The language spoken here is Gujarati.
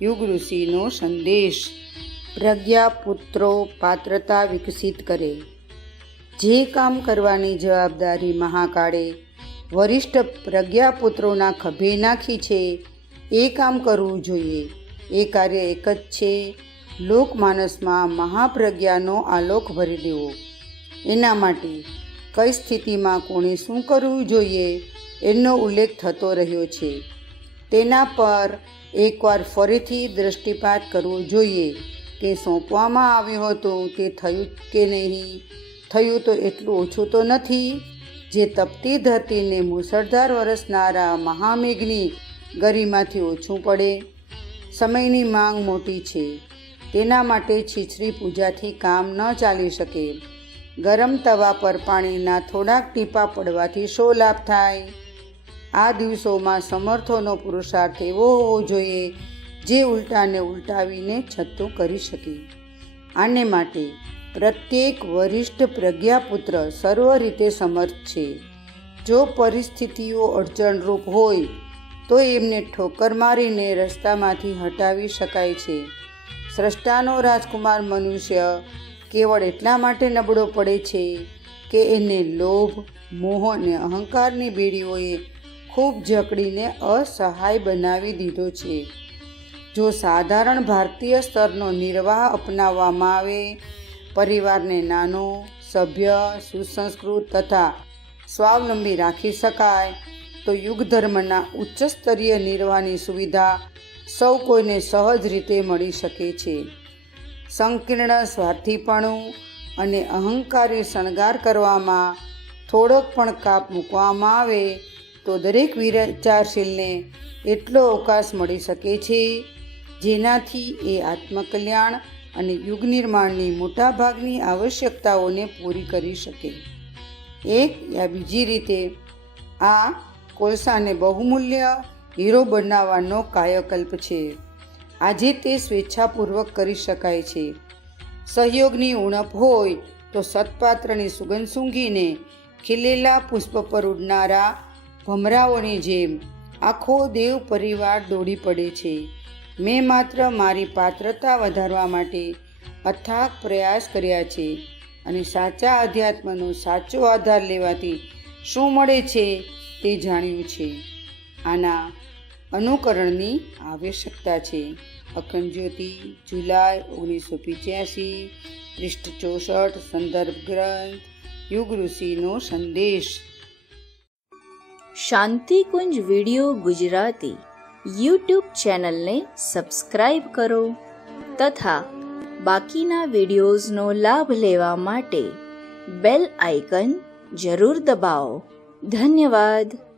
યુગ ઋષિનો સંદેશ। પ્રજ્ઞાપુત્રો પાત્રતા વિકસિત કરે। જે કામ કરવાની જવાબદારી મહાકાળે વરિષ્ઠ પ્રજ્ઞાપુત્રોના ખભે નાખી છે એ કામ કરવું જોઈએ। એ કાર્ય એક જ છે, લોકમાનસમાં મહાપ્રજ્ઞાનો આલોક ભરી દેવો। એના માટે કઈ સ્થિતિમાં કોણે શું કરવું જોઈએ એનો ઉલ્લેખ થતો રહ્યો છે। તેના પર એકવાર ફરીથી દૃષ્ટિપાત કરવો જોઈએ કે સોંપવામાં આવ્યું હતું તે થયું કે નહીં। થયું તો એટલું ઓછું તો નથી જે તપતી ધરતીને મુસળધાર વરસનારા મહામેઘની ગરીમાંથી ઓછું પડે। સમયની માંગ મોટી છે, તેના માટે છીછરી પૂજાથી કામ ન ચાલી શકે। ગરમ તવા પર પાણીના થોડાક ટીપા પડવાથી શો લાભ થાય? આ દિવસોમાં સમર્થોનો પુરુષાર્થ એવો હોવો જોઈએ જે ઉલટાને ઉલટાવીને છતું કરી શકે। આને માટે પ્રત્યેક વરિષ્ઠ પ્રજ્ઞાપુત્ર સર્વ રીતે સમર્થ છે। જો પરિસ્થિતિઓ અડચણરૂપ હોય તો એમને ઠોકર મારીને રસ્તામાંથી હટાવી શકાય છે। સ્રષ્ટાનો રાજકુમાર મનુષ્ય કેવળ એટલા માટે નબળો પડે છે કે એને લોભ, મોહ અને અહંકારની બેડીઓએ ખૂબ જકડીને અસહાય બનાવી દીધો છે। જો સાધારણ ભારતીય સ્તરનો નિર્વાહ અપનાવવામાં આવે, પરિવારને નાનો, સભ્ય, સુસંસ્કૃત તથા સ્વાવલંબી રાખી શકાય તો યુગ ધર્મના ઉચ્ચ સ્તરીય નિર્વાહની સુવિધા સૌ કોઈને સહજ રીતે મળી શકે છે। સંકીર્ણ સ્વાર્થીપણું અને અહંકારી શણગાર કરવામાં થોડોક પણ કાપ મૂકવામાં આવે તો દરેક વિચારશીલને એટલો અવકાશ મળી શકે છે જેનાથી એ આત્મકલ્યાણ અને યુગ નિર્માણની મોટાભાગની આવશ્યકતાઓને પૂરી કરી શકે। એક યા બીજી રીતે આ કોલસાને બહુમૂલ્ય હીરો બનાવવાનો કાયાકલ્પ છે। આજે તે સ્વેચ્છાપૂર્વક કરી શકાય છે। સહયોગની ઉણપ હોય તો સત્પાત્રની સુગંધ સૂંઘીને ખીલેલા પુષ્પ પર ઉડનારા ભમરાઓની જેમ આખો દેવ પરિવાર દોડી પડે છે। મેં માત્ર મારી પાત્રતા વધારવા માટે અથાગ પ્રયાસ કર્યા છે અને સાચા અધ્યાત્મનો સાચો આધાર લેવાથી શું મળે છે તે જાણ્યું છે। આના અનુકરણની આવશ્યકતા છે। અખંડ જ્યોતિ, જુલાઈ 1985, પૃષ્ઠ 64, સંદર્ભ ગ્રંથ યુગ ઋષિનો સંદેશ। શાંતિકુંજ વિડિયો ગુજરાતી યુટ્યુબ ચેનલને સબસ્ક્રાઈબ કરો તથા બાકીના વિડિયોઝનો લાભ લેવા માટે બેલ આઇકન જરૂર દબાવો। ધન્યવાદ।